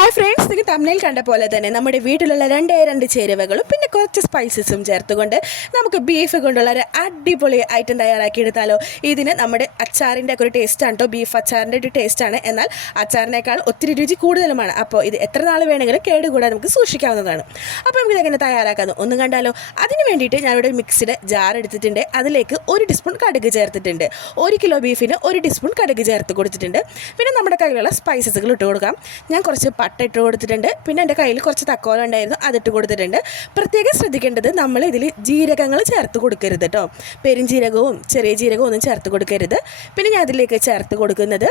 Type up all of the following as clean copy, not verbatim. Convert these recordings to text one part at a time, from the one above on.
Hi friends, നിങ്ങൾ തമിഴിൽ കണ്ട പോലെ തന്നെ നമ്മുടെ വീട്ടിലുള്ള രണ്ട് ചേരുവകളും പിന്നെ കുറച്ച് സ്പൈസസും ചേർത്തുകൊണ്ട് നമുക്ക് ബീഫ് കൊണ്ടുള്ള ഒരു അടിപൊളി ഐറ്റം തയ്യാറാക്കിയെടുത്താലോ. ഇതിന് നമ്മുടെ അച്ചാറിൻ്റെ ഒക്കെ ഒരു ടേസ്റ്റാണ് കേട്ടോ. ബീഫ് അച്ചാറിൻ്റെ ഒരു ടേസ്റ്റാണ്, എന്നാൽ അച്ചാറിനേക്കാൾ ഒത്തിരി രുചി കൂടുതലുമാണ്. അപ്പോൾ ഇത് എത്ര നാൾ വേണമെങ്കിലും കേടുകൂടാതെ നമുക്ക് സൂക്ഷിക്കാവുന്നതാണ്. അപ്പോൾ നമുക്ക് ഇതെങ്ങനെ തയ്യാറാക്കാമെന്ന് ഒന്നും കണ്ടാലോ. അതിന് വേണ്ടിയിട്ട് ഞാനിവിടെ മിക്സിയുടെ ജാർ എടുത്തിട്ടുണ്ട്. അതിലേക്ക് 1 ടീസ്പൂൺ കടുക് ചേർത്തിട്ടുണ്ട്. 1 കിലോ ബീഫിന് 1 ടീസ്പൂൺ കടുക് ചേർത്ത് കൊടുത്തിട്ടുണ്ട്. പിന്നെ നമ്മുടെ കയ്യിലുള്ള സ്പൈസസുകൾ ഇട്ട് കൊടുക്കാം. ഞാൻ കുറച്ച് പട്ട ഇട്ട് കൊടുത്തിട്ടുണ്ട്. പിന്നെ എൻ്റെ കയ്യിൽ കുറച്ച് തക്കോലം ഉണ്ടായിരുന്നു, അതിട്ട് കൊടുത്തിട്ടുണ്ട്. പ്രത്യേകം ശ്രദ്ധിക്കേണ്ടത്, നമ്മൾ ഇതിൽ ജീരകങ്ങൾ ചേർത്ത് കൊടുക്കരുത് കേട്ടോ. പെരുംജീരകവും ചെറിയ ജീരകവും ഒന്നും ചേർത്ത് കൊടുക്കരുത്. പിന്നെ ഞാൻ അതിലേക്ക് ചേർത്ത് കൊടുക്കുന്നത്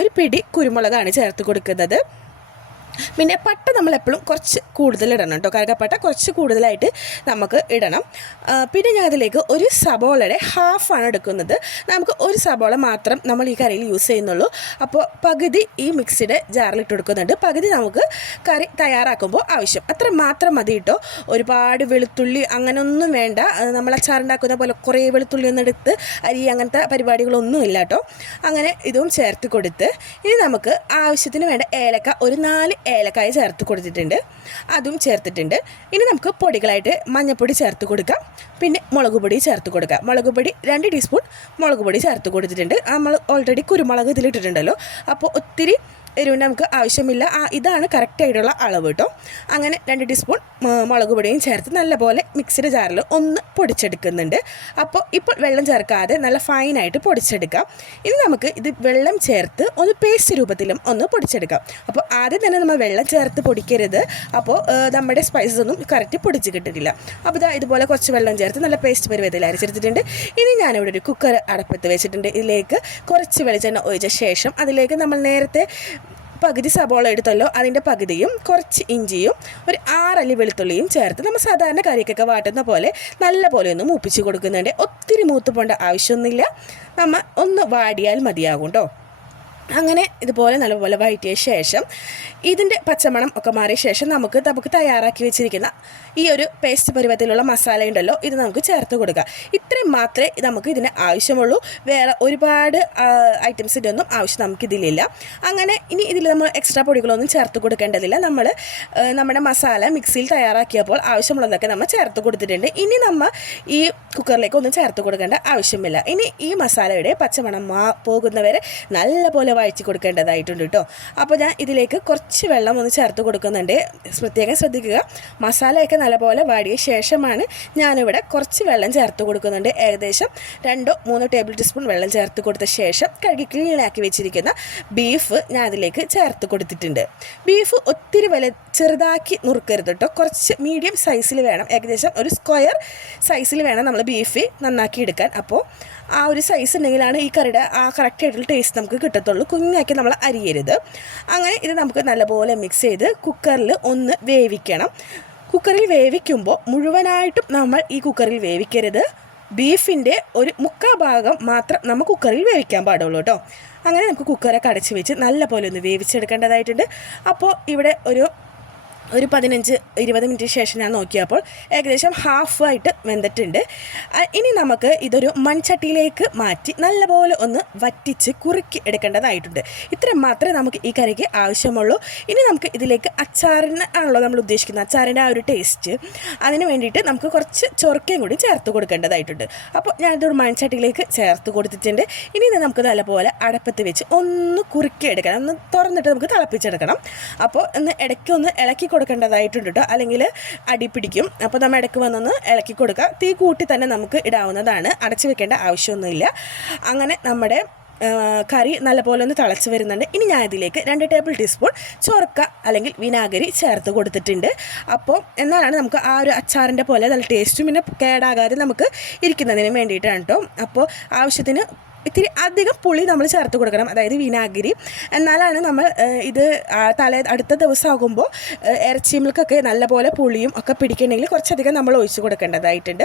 ഒരു പിടി കുരുമുളകാണ് ചേർത്ത് കൊടുക്കുന്നത്. പിന്നെ പട്ട നമ്മളെപ്പോഴും കുറച്ച് കൂടുതൽ ഇടണം കേട്ടോ. കറുകപ്പട്ട കുറച്ച് കൂടുതലായിട്ട് നമുക്ക് ഇടണം. പിന്നെ ഞാൻ അതിലേക്ക് ഒരു സബോളയുടെ ഹാഫാണ് എടുക്കുന്നത്. നമുക്ക് ഒരു സബോള മാത്രം നമ്മൾ ഈ കറിയിൽ യൂസ് ചെയ്യുന്നുള്ളൂ. അപ്പോൾ പകുതി ഈ മിക്സിയുടെ ജാറിൽ ഇട്ട് കൊടുക്കുന്നുണ്ട്. പകുതി നമുക്ക് കറി തയ്യാറാക്കുമ്പോൾ ആവശ്യം അത്ര മാത്രം മതി കേട്ടോ. ഒരുപാട് വെളുത്തുള്ളി അങ്ങനെയൊന്നും വേണ്ട. നമ്മൾ അച്ചാറുണ്ടാക്കുന്ന പോലെ കുറേ വെളുത്തുള്ളി ഒന്നും എടുത്ത് അരി അങ്ങനത്തെ പരിപാടികളൊന്നും ഇല്ല കേട്ടോ. അങ്ങനെ ഇതും ചേർത്ത് കൊടുത്ത് ഇനി നമുക്ക് ആവശ്യത്തിന് വേണ്ട ഏലക്ക, ഒരു 4 ഏലക്കായ ചേർത്ത് കൊടുത്തിട്ടുണ്ട്. അതും ചേർത്തിട്ടുണ്ട്. ഇനി നമുക്ക് പൊടികളായിട്ട് മഞ്ഞൾപ്പൊടി ചേർത്ത് കൊടുക്കാം. പിന്നെ മുളക് പൊടി ചേർത്ത് കൊടുക്കാം. മുളക് പൊടി 2 ടീസ്പൂൺ മുളക് പൊടി ചേർത്ത് കൊടുത്തിട്ടുണ്ട്. നമ്മൾ ഓൾറെഡി കുരുമുളക് ഇതിലിട്ടിട്ടുണ്ടല്ലോ, അപ്പോൾ ഒത്തിരി എരിവിന് നമുക്ക് ആവശ്യമില്ല. ഇതാണ് കറക്റ്റായിട്ടുള്ള അളവ് കേട്ടോ. അങ്ങനെ 2 ടീസ്പൂൺ മുളക് പൊടിയും ചേർത്ത് നല്ലപോലെ മിക്സിയുടെ ജാറിൽ ഒന്ന് പൊടിച്ചെടുക്കുന്നുണ്ട്. അപ്പോൾ ഇപ്പോൾ വെള്ളം ചേർക്കാതെ നല്ല ഫൈനായിട്ട് പൊടിച്ചെടുക്കാം. ഇനി നമുക്ക് ഇത് വെള്ളം ചേർത്ത് ഒന്ന് പേസ്റ്റ് രൂപത്തിലും ഒന്ന് പൊടിച്ചെടുക്കാം. അപ്പോൾ ആദ്യം തന്നെ നമ്മൾ വെള്ളം ചേർത്ത് പൊടിക്കരുത്. അപ്പോൾ നമ്മുടെ സ്പൈസസ് ഒന്നും കറക്റ്റ് പൊടിച്ച് കിട്ടില്ല. അപ്പോൾ ഇതുപോലെ കുറച്ച് വെള്ളം ചേർത്ത് നല്ല പേസ്റ്റ് പരുവത്തിൽ അരച്ചെടുത്തിട്ടുണ്ട്. ഇനി ഞാനിവിടെ ഒരു കുക്കർ അടപ്പത്ത് വെച്ചിട്ടുണ്ട്. ഇതിലേക്ക് കുറച്ച് വെളിച്ചെണ്ണ ഒഴിച്ച ശേഷം അതിലേക്ക് നമ്മൾ നേരത്തെ പകുതി സബോള എടുത്തല്ലോ, അതിൻ്റെ പകുതിയും കുറച്ച് ഇഞ്ചിയും ഒരു 6 അല്ലി വെളുത്തുള്ളിയും ചേർത്ത് നമ്മൾ സാധാരണ കറിക്കൊക്കെ വാട്ടുന്ന പോലെ നല്ല പോലെ ഒന്ന് മൂപ്പിച്ച് കൊടുക്കുന്നുണ്ട്. ഒത്തിരി മൂത്ത് പോകേണ്ട ആവശ്യമൊന്നുമില്ല. നമ്മൾ ഒന്ന് വാടിയാൽ മതിയാകും കേട്ടോ. അങ്ങനെ ഇതുപോലെ നല്ലപോലെ വഴറ്റിയ ശേഷം ഇതിൻ്റെ പച്ചമണം ഒക്കെ മാറിയ ശേഷം നമുക്ക് തയ്യാറാക്കി വെച്ചിരിക്കുന്ന ഈ ഒരു പേസ്റ്റ് പരുവത്തിലുള്ള മസാല ഉണ്ടല്ലോ, ഇത് നമുക്ക് ചേർത്ത് കൊടുക്കാം. ഇത്രയും മാത്രമേ നമുക്ക് ഇതിന് ആവശ്യമുള്ളൂ. വേറെ ഒരുപാട് ഐറ്റംസിൻ്റെ ഒന്നും ആവശ്യം നമുക്കിതിലില്ല. അങ്ങനെ ഇനി ഇതിൽ നമ്മൾ എക്സ്ട്രാ പൊടികളൊന്നും ചേർത്ത് കൊടുക്കേണ്ടതില്ല. നമ്മുടെ മസാല മിക്സിയിൽ തയ്യാറാക്കിയപ്പോൾ ആവശ്യമുള്ളതൊക്കെ നമ്മൾ ചേർത്ത് കൊടുത്തിട്ടുണ്ട്. ഇനി നമ്മൾ ഈ കുക്കറിലേക്ക് ഒന്നും ചേർത്ത് കൊടുക്കേണ്ട ആവശ്യമില്ല. ഇനി ഈ മസാലയുടെ പച്ചമണം പോകുന്നവരെ നല്ലപോലെ വഴറ്റി കൊടുക്കേണ്ടതായിട്ടുണ്ട് കേട്ടോ. അപ്പോൾ ഞാൻ ഇതിലേക്ക് കുറച്ച് വെള്ളം ഒന്ന് ചേർത്ത് കൊടുക്കുന്നുണ്ട്. പ്രത്യേകം ശ്രദ്ധിക്കുക, മസാലയൊക്കെ നല്ലപോലെ വാടിയ ശേഷമാണ് ഞാനിവിടെ കുറച്ച് വെള്ളം ചേർത്ത് കൊടുക്കുന്നുണ്ട്. ഏകദേശം 2-3 ടേബിൾ ടീസ്പൂൺ വെള്ളം ചേർത്ത് കൊടുത്ത ശേഷം കഴുകി ക്ലീനാക്കി വെച്ചിരിക്കുന്ന ബീഫ് ഞാൻ അതിലേക്ക് ചേർത്ത് കൊടുത്തിട്ടുണ്ട്. ബീഫ് ഒത്തിരി ചെറുതാക്കി നുറുക്കരുത് കേട്ടോ. കുറച്ച് മീഡിയം സൈസിൽ വേണം, ഏകദേശം ഒരു സ്ക്വയർ സൈസിൽ വേണം നമ്മൾ ബീഫ് നന്നാക്കി എടുക്കാൻ. അപ്പോൾ ആ ഒരു സൈസ് ഉണ്ടെങ്കിലാണ് ഈ കറിയുടെ കറക്റ്റായിട്ടുള്ള ടേസ്റ്റ് നമുക്ക് കിട്ടത്തുള്ളൂ. കുഞ്ഞാക്കി നമ്മൾ അരിയരുത്. അങ്ങനെ ഇത് നമുക്ക് നല്ലപോലെ മിക്സ് ചെയ്ത് കുക്കറിൽ ഒന്ന് വേവിക്കണം. കുക്കറിൽ വേവിക്കുമ്പോൾ മുഴുവനായിട്ടും നമ്മൾ ഈ കുക്കറിൽ വേവിക്കരുത്. ബീഫിൻ്റെ ഒരു 3/4 ഭാഗം മാത്രം നമ്മൾ കുക്കറിൽ വേവിക്കാൻ പാടുള്ളൂ കേട്ടോ. അങ്ങനെ നമുക്ക് കുക്കറൊക്കെ അടച്ച് വെച്ച് നല്ലപോലെ ഒന്ന് വേവിച്ചെടുക്കേണ്ടതായിട്ടുണ്ട്. അപ്പോൾ ഇവിടെ ഒരു 15-20 മിനിറ്റ് ശേഷം ഞാൻ നോക്കിയപ്പോൾ ഏകദേശം ഹാഫായിട്ട് വെന്തിട്ടുണ്ട്. ഇനി നമുക്ക് ഇതൊരു മൺചട്ടിയിലേക്ക് മാറ്റി നല്ലപോലെ ഒന്ന് വറ്റിച്ച് കുറുക്കി എടുക്കേണ്ടതായിട്ടുണ്ട്. ഇത്രയും മാത്രമേ നമുക്ക് ഈ കറിക്ക് ആവശ്യമുള്ളൂ. ഇനി നമുക്ക് ഇതിലേക്ക് അച്ചാറിന് ആണല്ലോ നമ്മൾ ഉദ്ദേശിക്കുന്നത്, അച്ചാറിൻ്റെ ആ ഒരു ടേസ്റ്റ്. അതിന് വേണ്ടിയിട്ട് നമുക്ക് കുറച്ച് ചൊറുക്കയും കൂടി ചേർത്ത് കൊടുക്കേണ്ടതായിട്ടുണ്ട്. അപ്പോൾ ഞാനിതൊരു മൺചട്ടിയിലേക്ക് ചേർത്ത് കൊടുത്തിട്ടുണ്ട്. ഇനി ഇത് നമുക്ക് നല്ലപോലെ അടപ്പത്ത് വെച്ച് ഒന്ന് കുറുക്കി എടുക്കണം. ഒന്ന് തുറന്നിട്ട് നമുക്ക് തിളപ്പിച്ചെടുക്കണം. അപ്പോൾ ഇടയ്ക്ക് ഒന്ന് ഇളക്കി കൊടുക്കേണ്ടതായിട്ടുണ്ട് കേട്ടോ, അല്ലെങ്കിൽ അടി പിടിക്കും. അപ്പോൾ നമ്മൾ ഇടയ്ക്ക് വന്നൊന്ന് ഇളക്കി കൊടുക്കുക. തീ കൂട്ടി തന്നെ നമുക്ക് ഇടാവുന്നതാണ്, അടച്ചു വെക്കേണ്ട ആവശ്യമൊന്നുമില്ല. അങ്ങനെ നമ്മുടെ കറി നല്ലപോലെ ഒന്ന് തിളച്ച് വരുന്നുണ്ട്. ഇനി ഞാൻ ഇതിലേക്ക് 2 ടേബിൾ ടീസ്പൂൺ ചൊറുക്ക അല്ലെങ്കിൽ വിനാഗിരി ചേർത്ത് കൊടുത്തിട്ടുണ്ട്. അപ്പോൾ എന്നാലാണ് നമുക്ക് ആ ഒരു അച്ചാറിൻ്റെ പോലെ നല്ല ടേസ്റ്റും പിന്നെ കേടാകാതെ നമുക്ക് ഇരിക്കുന്നതിന് വേണ്ടിയിട്ടാണ് കേട്ടോ. അപ്പോൾ ആവശ്യത്തിന് ഇത്തിരി അധികം പുളി നമ്മൾ ചേർത്ത് കൊടുക്കണം, അതായത് വിനാഗിരി. എന്നാലാണ് നമ്മൾ ഇത് അടുത്ത ദിവസമാകുമ്പോൾ ഇറച്ചിമിൽക്കൊക്കെ നല്ലപോലെ പുളിയും ഒക്കെ പിടിക്കണമെങ്കിൽ കുറച്ചധികം നമ്മൾ ഒഴിച്ച് കൊടുക്കേണ്ടതായിട്ടുണ്ട്.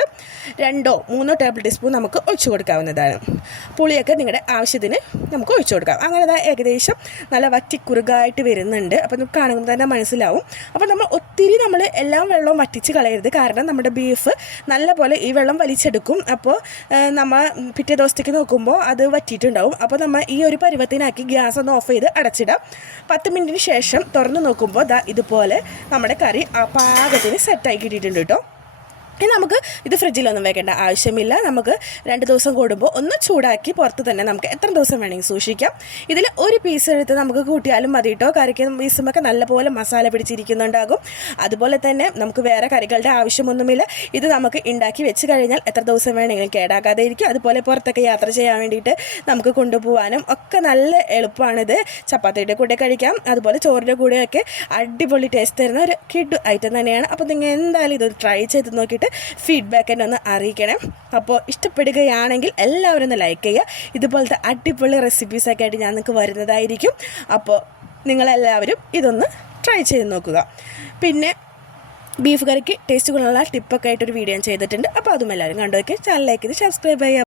2-3 ടേബിൾ ടീസ്പൂൺ നമുക്ക് ഒഴിച്ച് കൊടുക്കാവുന്നതാണ്. പുളിയൊക്കെ നിങ്ങളുടെ ആവശ്യത്തിന് നമുക്ക് ഒഴിച്ച് കൊടുക്കാം. അങ്ങനെ ഏകദേശം നല്ല വറ്റിക്കുറുകായിട്ട് വരുന്നുണ്ട്. അപ്പോൾ നമുക്ക് കാണുമ്പോൾ തന്നെ മനസ്സിലാവും. അപ്പോൾ നമ്മൾ ഒത്തിരി നമ്മൾ എല്ലാം വെള്ളവും വറ്റിച്ച് കളയരുത്. കാരണം നമ്മുടെ ബീഫ് നല്ലപോലെ ഈ വെള്ളം വലിച്ചെടുക്കും. അപ്പോൾ നമ്മൾ പിറ്റേ ദിവസത്തേക്ക് നോക്കുമ്പോൾ അത് വറ്റിയിട്ടുണ്ടാവും. അപ്പോൾ നമ്മൾ ഈ ഒരു പരുവത്തിനാക്കി ഗ്യാസ് ഒന്ന് ഓഫ് ചെയ്ത് അടച്ചിടാം. 10 മിനിറ്റിന് ശേഷം തുറന്ന് നോക്കുമ്പോൾ ഇതുപോലെ നമ്മുടെ കറി പാകത്തിന് സെറ്റായി കിട്ടിയിട്ടുണ്ട് കേട്ടോ. ഇനി നമുക്ക് ഇത് ഫ്രിഡ്ജിലൊന്നും വെക്കേണ്ട ആവശ്യമില്ല. നമുക്ക് 2 ദിവസം കൂടുമ്പോൾ ഒന്ന് ചൂടാക്കി പുറത്ത് തന്നെ നമുക്ക് എത്ര ദിവസം വേണമെങ്കിൽ സൂക്ഷിക്കാം. ഇതിൽ ഒരു പീസ് എടുത്ത് നമുക്ക് കൂട്ടിയാലും മതി കേട്ടോ. കറിക്ക് പീസുമൊക്കെ നല്ലപോലെ മസാല പിടിച്ചിരിക്കുന്നുണ്ടാകും. അതുപോലെ തന്നെ നമുക്ക് വേറെ കറികളുടെ ആവശ്യമൊന്നുമില്ല. ഇത് നമുക്ക് ഉണ്ടാക്കി വെച്ച് കഴിഞ്ഞാൽ എത്ര ദിവസം വേണമെങ്കിലും കേടാക്കാതെ ഇരിക്കും. അതുപോലെ പുറത്തൊക്കെ യാത്ര ചെയ്യാൻ വേണ്ടിയിട്ട് നമുക്ക് കൊണ്ടുപോകാനും ഒക്കെ നല്ല എളുപ്പമാണിത്. ചപ്പാത്തിയുടെ കൂടെ കഴിക്കാം, അതുപോലെ ചോറിൻ്റെ കൂടെയൊക്കെ അടിപൊളി ടേസ്റ്റ് തരുന്ന ഒരു കിഡ് ഐറ്റം തന്നെയാണ്. അപ്പോൾ നിങ്ങൾ എന്തായാലും ഇത് ട്രൈ ചെയ്ത് നോക്കിയിട്ട് ഫീഡ്ബാക്ക് എന്നെ ഒന്ന് അറിയിക്കണം. അപ്പോൾ ഇഷ്ടപ്പെടുകയാണെങ്കിൽ എല്ലാവരും ഒന്ന് ലൈക്ക് ചെയ്യുക. ഇതുപോലത്തെ അടിപൊളി റെസിപ്പീസൊക്കെ ആയിട്ട് ഞാൻ നിങ്ങൾക്ക് വരുന്നതായിരിക്കും. അപ്പോൾ നിങ്ങളെല്ലാവരും ഇതൊന്ന് ട്രൈ ചെയ്ത് നോക്കുക. പിന്നെ ബീഫ് കറിക്ക് ടേസ്റ്റ് കൊണ്ടുള്ള ടിപ്പൊക്കെ ആയിട്ടൊരു വീഡിയോ ഞാൻ ചെയ്തിട്ടുണ്ട്. അപ്പോൾ അതും എല്ലാവരും കണ്ടു നോക്കി ചാനൽ ലൈക്ക് ചെയ്ത് സബ്സ്ക്രൈബ് ചെയ്യുക.